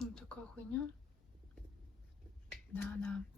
Ну, така хуйня. Да-да.